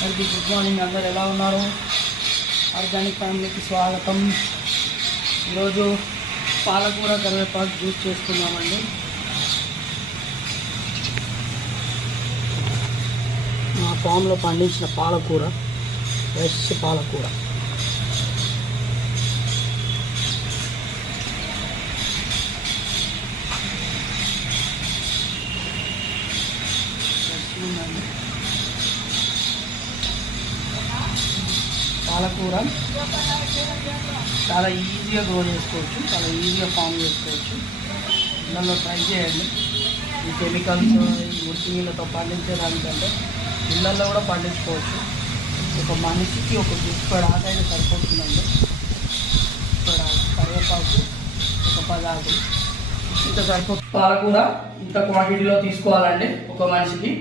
అందరికీ good morning. అందరు ఎలా ఉన్నారు? ఆర్గానిక్ ఫ్యామిలీకి స్వాగతం. ఈరోజు పాలకూర కరివేపాకు జ్యూస్ చేసుకున్నామండి. మా ఫామ్లో పండించిన పాలకూర, ఫ్రెష్ పాలకూర. పాలకూర చాలా ఈజీగా గ్రో చేసుకోవచ్చు, చాలా ఈజీగా ఫామ్ చేసుకోవచ్చు. ఇళ్ళల్లో ట్రై చేయండి. ఈ కెమికల్స్, ఈ మురికి నీళ్ళతో పండించేదానికంటే ఇళ్ళల్లో కూడా పండించుకోవచ్చు. ఒక మనిషికి ఒక గుప్పడి ఆకైనా సరిపోతుందండి. కరివేపాకు ఒక 10 ఆకులు ఇంత సరిపోతుంది. పాలకూర ఇంత క్వాంటిటీలో తీసుకోవాలండి ఒక మనిషికి.